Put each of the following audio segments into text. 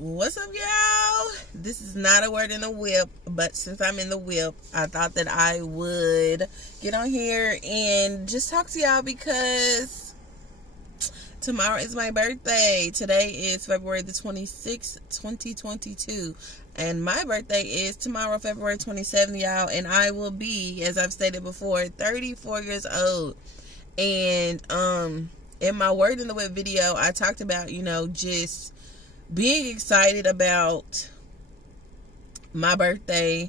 What's up, y'all? This is not a word in the whip, but since I'm in the whip, I thought that I would get on here and just talk to y'all because tomorrow is my birthday. Today is February the 26th, 2022. And my birthday is tomorrow, February 27th, y'all. And I will be, as I've stated before, 34 years old. And in my Word in the Whip video, I talked about, just being excited about my birthday,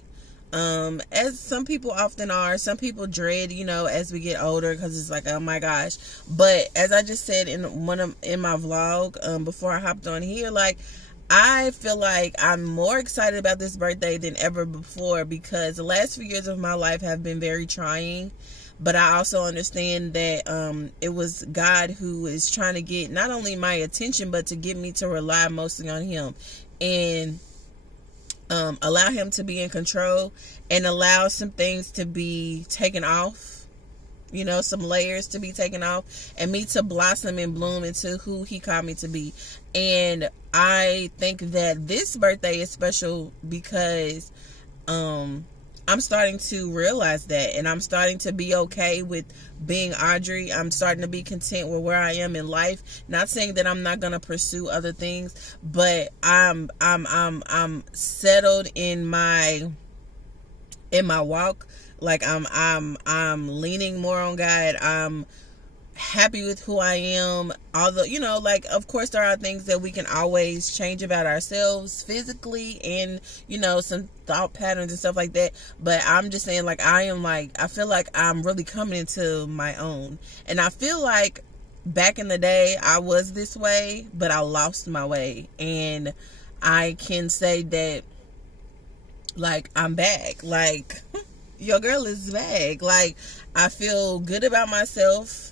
as some people often are. Some people dread, as we get older, because it's like, oh my gosh. But as I just said in my vlog, before I hopped on here, like, I feel like I'm more excited about this birthday than ever before, because the last few years of my life have been very trying. But I also understand that it was God who is trying to get not only my attention, but to get me to rely mostly on Him and allow Him to be in control and allow some things to be taken off, some layers to be taken off, and me to blossom and bloom into who He called me to be. And I think that this birthday is special because I'm starting to realize that, and I'm starting to be okay with being Audrey. I'm starting to be content with where I am in life. Not saying that I'm not gonna pursue other things, but I'm settled in my walk. Like I'm leaning more on God. I'm happy with who I am. Although, of course there are things that we can always change about ourselves physically and, some thought patterns and stuff like that. But I'm just saying, I feel like I'm really coming into my own. And I feel like back in the day I was this way, but I lost my way. And I can say that, I'm back. Your girl is back. I feel good about myself.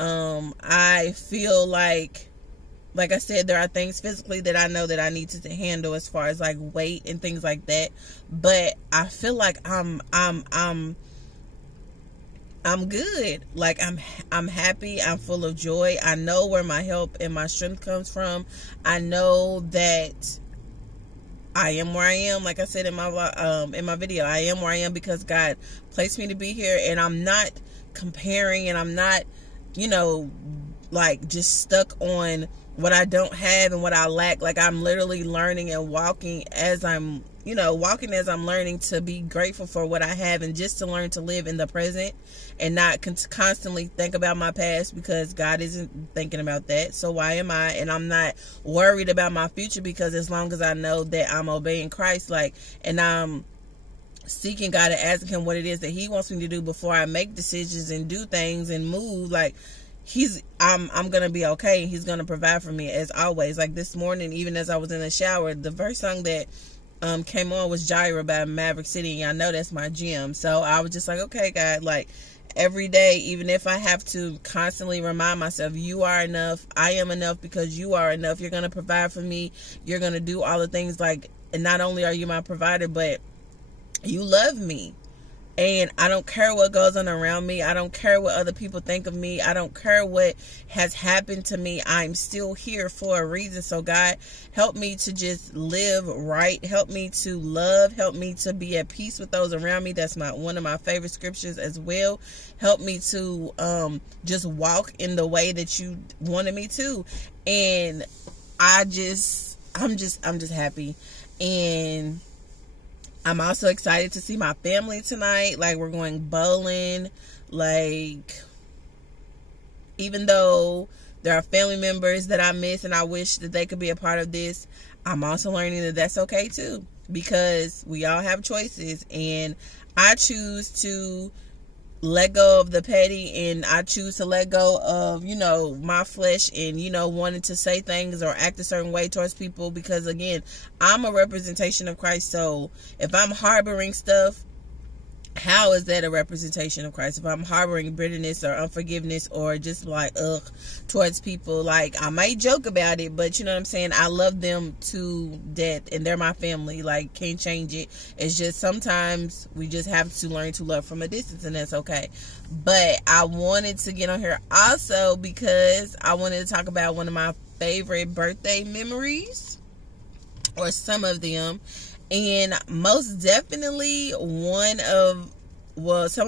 I feel like I said, there are things physically that I know that I need to handle as far as weight and things like that. But I feel like I'm good. I'm happy. I'm full of joy. I know where my help and my strength comes from. I know that I am where I am. Like I said in my video, I am where I am because God placed me to be here, and I'm not comparing, and I'm not just stuck on what I don't have and what I lack. I'm literally learning and walking as I'm learning to be grateful for what I have, and just to learn to live in the present and not constantly think about my past, because God isn't thinking about that. So why am I? And I'm not worried about my future, because as long as I know that I'm obeying Christ, and I'm seeking God and asking Him what it is that He wants me to do before I make decisions and do things and move, I'm gonna be okay, and He's gonna provide for me as always. This morning, even as I was in the shower, the first song that came on was Gyra by Maverick City, and y'all know that's my jam. So I was just okay, God, every day, even if I have to constantly remind myself, you are enough, I am enough, because you are enough. You're gonna provide for me. You're gonna do all the things, and not only are you my provider, but you love me. And I don't care what goes on around me. I don't care what other people think of me. I don't care what has happened to me. I'm still here for a reason. So God, help me to just live right. Help me to love. Help me to be at peace with those around me. That's one of my favorite scriptures as well. Help me to just walk in the way that you wanted me to. And I'm just happy. And I'm also excited to see my family tonight. We're going bowling. Even though there are family members that I miss and I wish that they could be a part of this, I'm also learning that that's okay too, because we all have choices, and I choose to let go of the petty, and I choose to let go of, my flesh and, wanting to say things or act a certain way towards people, because again, I'm a representation of Christ. So if I'm harboring stuff, how is that a representation of Christ? If I'm harboring bitterness or unforgiveness or just towards people, I might joke about it, but you know what I'm saying? I love them to death, and they're my family. Can't change it. It's just sometimes we just have to learn to love from a distance, and that's okay. But I wanted to get on here also because I wanted to talk about one of my favorite birthday memories. or some of them. And most definitely some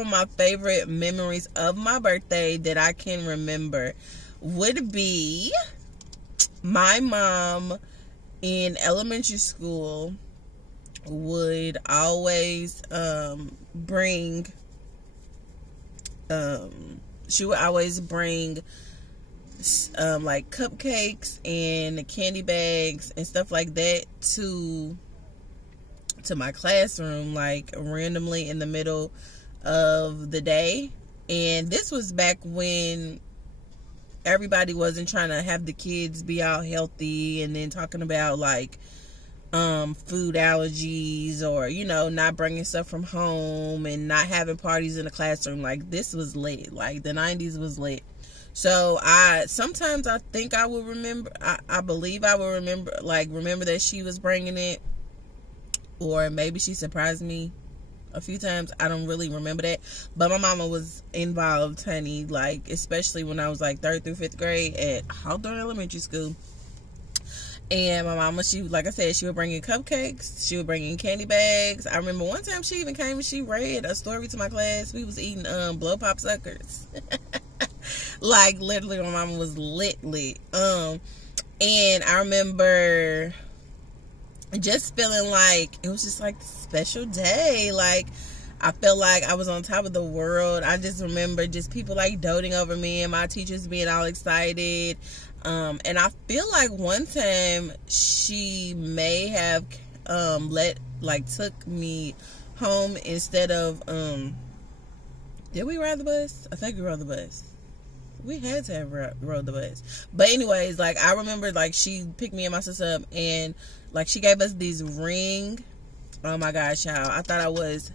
of my favorite memories of my birthday that I can remember would be my mom in elementary school would always bring she would always bring like cupcakes and candy bags and stuff like that to my classroom, like randomly in the middle of the day. And this was back when everybody wasn't trying to have the kids be all healthy and then talking about like food allergies or, you know, not bringing stuff from home and not having parties in the classroom. Like, this was lit. Like, the 90s was lit. So I think I will remember, I believe I will remember that she was bringing it, or maybe she surprised me a few times. I don't really remember that, but my mama was involved, honey, like especially when I was like 3rd through 5th grade at Hawthorne Elementary School. And my mama, she, like I said, she would bring in cupcakes, she would bring in candy bags. I remember one time she even came and she read a story to my class. We was eating blow pop suckers. Like, literally, my mama was lit. And I remember just feeling like it was just like a special day. Like, I felt like I was on top of the world. I just remember just people like doting over me and my teachers being all excited. And I feel like one time she may have took me home instead of did we ride the bus? I think we rode the bus. We had to have rode the bus. But anyways, like, I remember like she picked me and my sister up and like she gave us these ring. Oh my gosh, y'all. I thought I was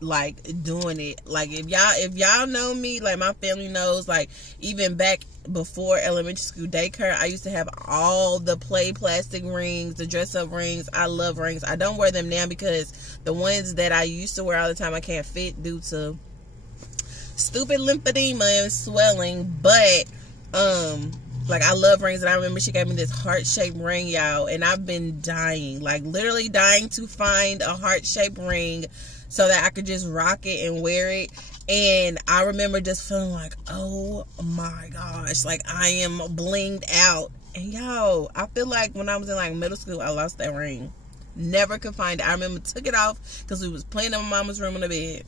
like doing it. Like, if y'all know me, like my family knows, like even back before elementary school daycare, I used to have all the play plastic rings, the dress up rings. I love rings. I don't wear them now because the ones that I used to wear all the time I can't fit due to stupid lymphedema and swelling. But like, I love rings, and I remember she gave me this heart-shaped ring, y'all, and I've been dying, like literally dying to find a heart-shaped ring so that I could just rock it and wear it. And I remember just feeling like, oh my gosh, like I am blinged out. And yo, I feel like when I was in like middle school, I lost that ring. Never could find it. I remember took it off because we was playing in my mama's room in the bed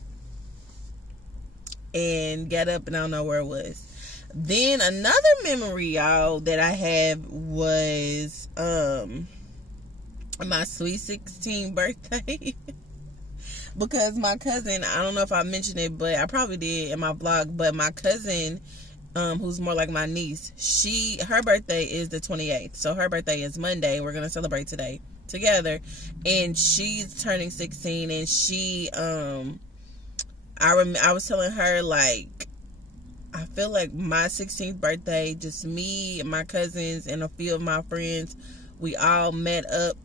and got up and I don't know where it was. Then another memory, y'all, that I have was my sweet 16 birthday. Because my cousin, I don't know if I mentioned it, but I probably did in my vlog, but my cousin, who's more like my niece, her birthday is the 28th. So her birthday is Monday. We're going to celebrate today together. And she's turning 16, and she, I was telling her, like, I feel like my 16th birthday, just me and my cousins and a few of my friends, we all met up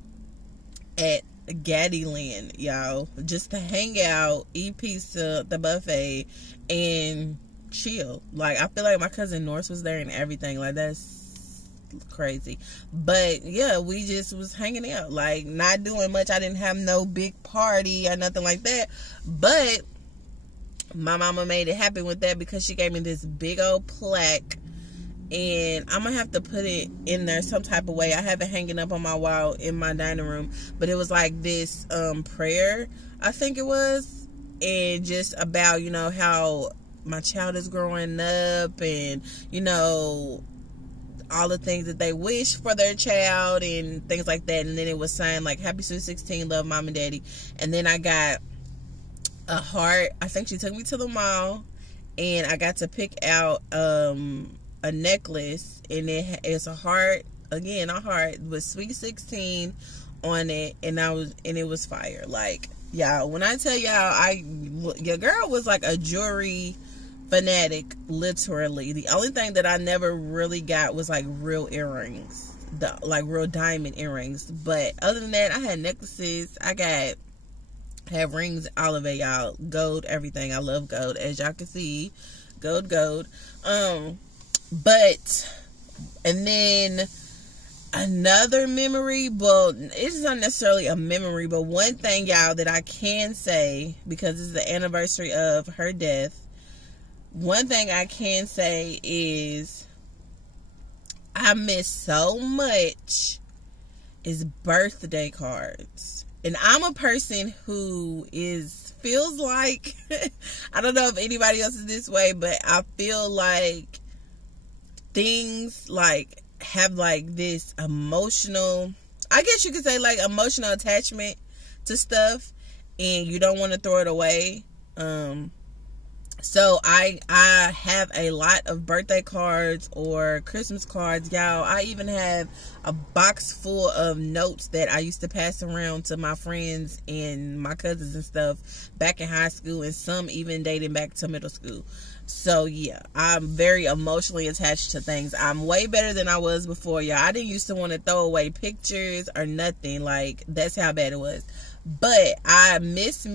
at Gaddyland, y'all, just to hang out, eat pizza, the buffet, and chill. Like, I feel like my cousin Norse was there and everything. Like, that's crazy. But yeah, we just was hanging out, like not doing much. I didn't have no big party or nothing like that, but my mama made it happen with that because she gave me this big old plaque, and I'm gonna have to put it in there some type of way. I have it hanging up on my wall in my dining room, but it was like this prayer, I think it was, and just about, you know, how my child is growing up, and, you know, all the things that they wish for their child and things like that. And then it was signed like, happy sweet 16, love mom and daddy. And then I got a heart. I think she took me to the mall and I got to pick out a necklace, and it's a heart, again, a heart with sweet 16 on it, and it was fire. Like, y'all, when I tell y'all, your girl was like a jewelry fanatic, literally. The only thing that I never really got was like real earrings, like real diamond earrings. But other than that, I had necklaces, had rings, all of it, y'all. Gold, everything. I love gold, as y'all can see. Gold. But, and then Another memory, well, it's not necessarily a memory, but one thing, y'all, that I can say, because it's the anniversary of her death, one thing I can say is I miss so much is birthday cards. And I'm a person who feels like, I don't know if anybody else is this way, but I feel like things like have like this emotional, I guess you could say like emotional attachment to stuff, and you don't want to throw it away. So I have a lot of birthday cards or Christmas cards, y'all. I even have a box full of notes that I used to pass around to my friends and my cousins and stuff back in high school, and some even dating back to middle school. So yeah, I'm very emotionally attached to things. I'm way better than I was before, y'all. I didn't used to want to throw away pictures or nothing. Like, that's how bad it was. But I miss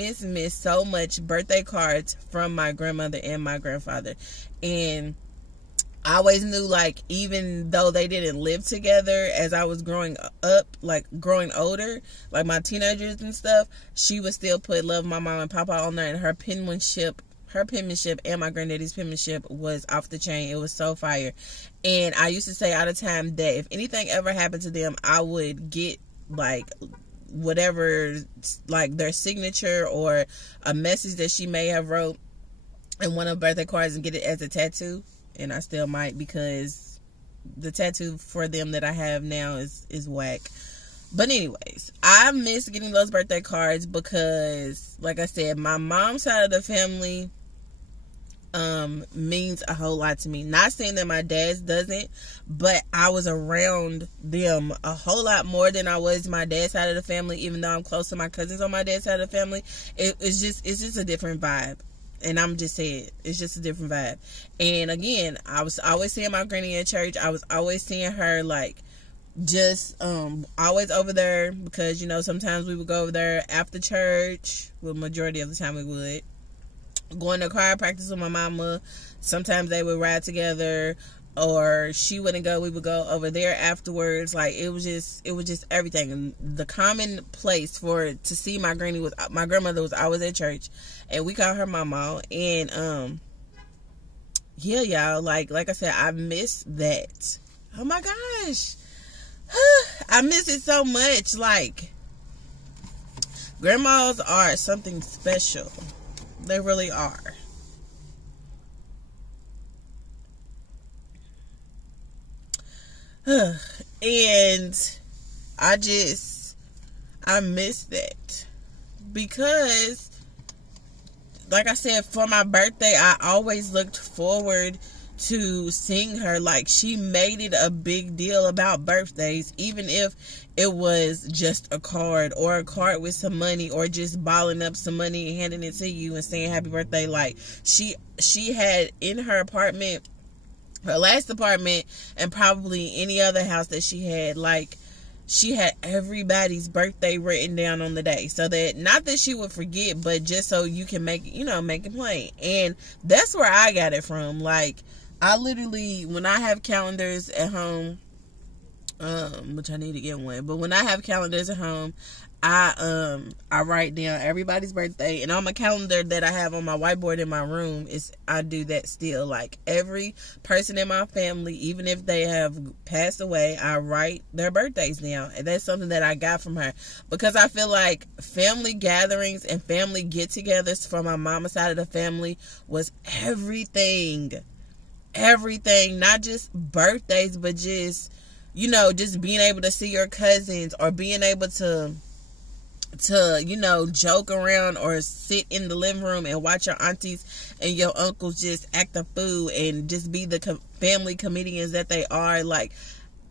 so much birthday cards from my grandmother and my grandfather. And I always knew, like, even though they didn't live together, as I was growing up, like growing older, like my teenagers and stuff, she would still put love my mom and papa on there, and her penmanship and my granddaddy's penmanship was off the chain. It was so fire. And I used to say all the time that if anything ever happened to them, I would get like whatever, like their signature or a message that she may have wrote in one of her birthday cards and get it as a tattoo. And I still might, because the tattoo for them that I have now is whack. But anyways, I miss getting those birthday cards because, like I said, my mom's side of the family means a whole lot to me. Not saying that my dad's doesn't, but I was around them a whole lot more than I was my dad's side of the family. Even though I'm close to my cousins on my dad's side of the family, it's just a different vibe. And I'm just saying, it's just a different vibe. And again, I was always seeing my granny at church. I was always seeing her, like, just always over there, because, you know, sometimes we would go over there after church. Well, majority of the time we would. Going to choir practice with my mama. Sometimes they would ride together, or she wouldn't go, we would go over there afterwards. Like, it was just everything. And the common place to see my granny was, my grandmother was always at church, and we called her mama. And yeah, y'all, like I said, I miss that. Oh my gosh, I miss it so much. Like, grandmas are something special. They really are. And I miss that, because, like I said, for my birthday, I always looked forward to seeing her. Like, she made it a big deal about birthdays, even if it was just a card, or a card with some money, or just balling up some money and handing it to you and saying happy birthday. Like, she had in her apartment, her last apartment, and probably any other house that she had, like, she had everybody's birthday written down on the day, so that, not that she would forget, but just so you can make it plain. And that's where I got it from. Like, I literally, when I have calendars at home, which I need to get one, but when I have calendars at home, I write down everybody's birthday, and on my calendar that I have on my whiteboard in my room, I do that still. Like, every person in my family, even if they have passed away, I write their birthdays down. And that's something that I got from her, because I feel like family gatherings and family get-togethers for my mama's side of the family was everything. Not just birthdays, but just, just being able to see your cousins, or being able to joke around, or sit in the living room and watch your aunties and your uncles just act a fool and just be the family comedians that they are. Like,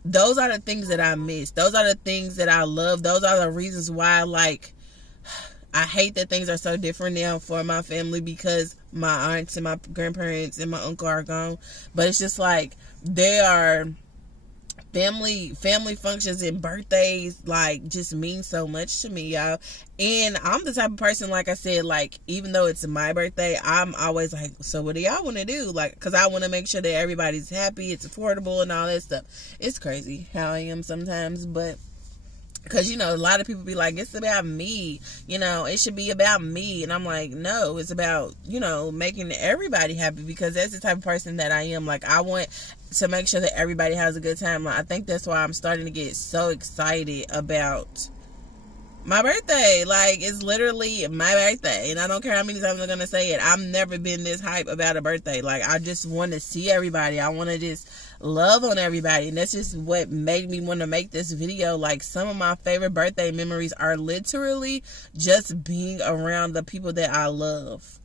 those are the things that I miss. Those are the things that I love. Those are the reasons why, like, I hate that things are so different now for my family, because my aunts and my grandparents and my uncle are gone. But it's just like, they are family functions and birthdays like just mean so much to me, y'all. And I'm the type of person, like I said, like even though it's my birthday, I'm always like, so what do y'all want to do? Like, because I want to make sure that everybody's happy, it's affordable and all that stuff. It's crazy how I am sometimes, but because, you know, a lot of people be like, it's about me, you know, it should be about me. And I'm like, no, it's about, you know, making everybody happy, because that's the type of person that I am. Like, I want to make sure that everybody has a good time. Like, I think that's why I'm starting to get so excited about my birthday. Like, it's literally my birthday, and I don't care how many times I'm gonna say it. I've never been this hype about a birthday. Like, I just want to see everybody. I want to just love on everybody, and that's just what made me want to make this video. Like, some of my favorite birthday memories are literally just being around the people that I love,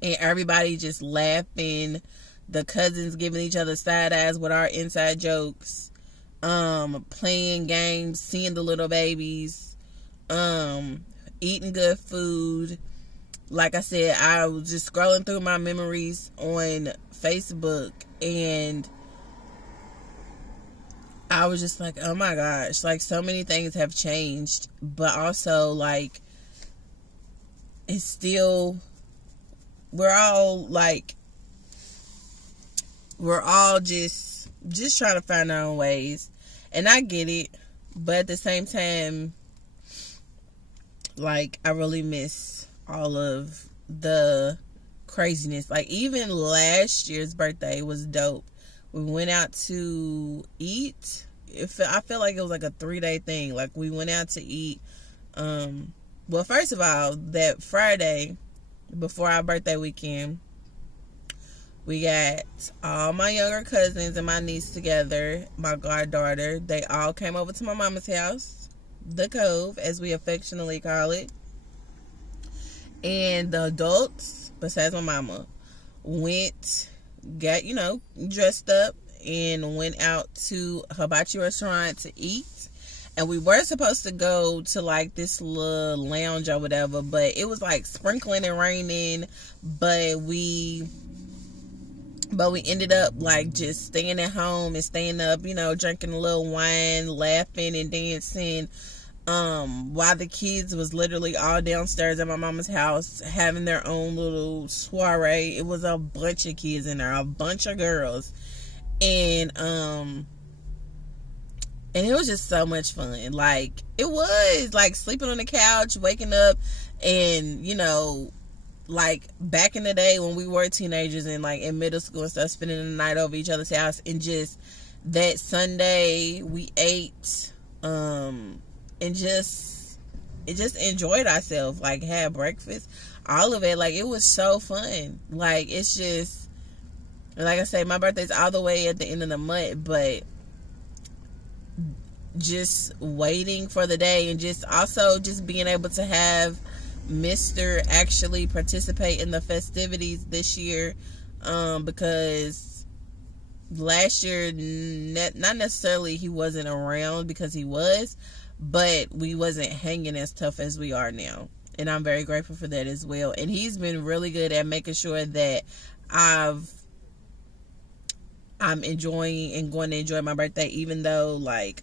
and everybody just laughing, the cousins giving each other side eyes with our inside jokes, playing games, seeing the little babies, eating good food. Like I said, I was just scrolling through my memories on Facebook, and I was just like, oh my gosh, like so many things have changed, but also like it's still, we're all just trying to find our own ways. And I get it, but at the same time, like, I really miss all of the craziness. Like, even last year's birthday was dope. We went out to eat. I feel like it was like a 3-day thing. Like, we went out to eat. Well, first of all, that Friday before our birthday weekend, we got all my younger cousins and my niece together, my goddaughter. They all came over to my mama's house, the Cove, as we affectionately call it. And the adults, besides my mama, got, you know, dressed up and went out to a hibachi restaurant to eat. And we were supposed to go to like this little lounge or whatever, but it was like sprinkling and raining, but we ended up like just staying at home and staying up, you know, drinking a little wine, laughing and dancing, while the kids was literally all downstairs at my mama's house having their own little soiree. It was a bunch of kids in there, a bunch of girls, and it was just so much fun. Like, it was like sleeping on the couch, waking up, and, you know, like back in the day when we were teenagers and like in middle school and stuff, spending the night over each other's house. And just that Sunday we ate, and just enjoyed ourselves, like had breakfast, all of it. Like, it was so fun. Like, it's just, like I say, my birthday's all the way at the end of the month, but just waiting for the day, and just also just being able to have Mr. actually participate in the festivities this year, because last year, not necessarily he wasn't around, because he was, but we wasn't hanging as tough as we are now, and I'm very grateful for that as well. And he's been really good at making sure that I'm enjoying and going to enjoy my birthday, even though like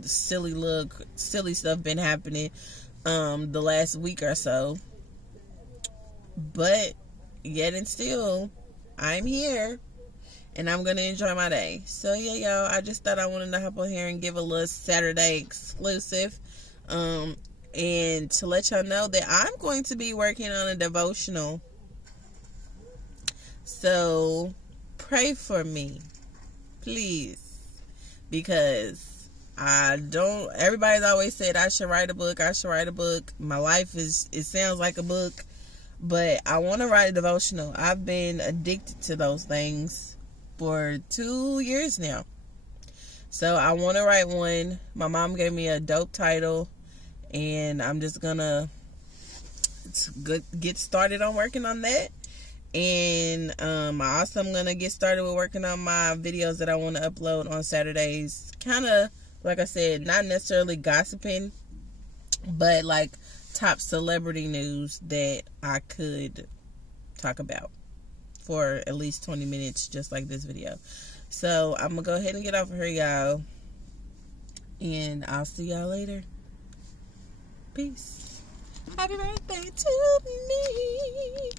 silly stuff been happening the last week or so, but yet and still I'm here and I'm gonna enjoy my day. So yeah, y'all, I just thought I wanted to hop on here and give a little Saturday exclusive, and to let y'all know that I'm going to be working on a devotional, so pray for me, please, because everybody's always said I should write a book. My life it sounds like a book, but I want to write a devotional. I've been addicted to those things for 2 years now. So I want to write one. My mom gave me a dope title, and I'm just gonna get started on working on that. And I also am gonna get started with working on my videos that I want to upload on Saturdays. Kind of, like I said, not necessarily gossiping, but like top celebrity news that I could talk about for at least 20 minutes, just like this video. So I'm gonna go ahead and get off of her, y'all, and I'll see y'all later. Peace. Happy birthday to me.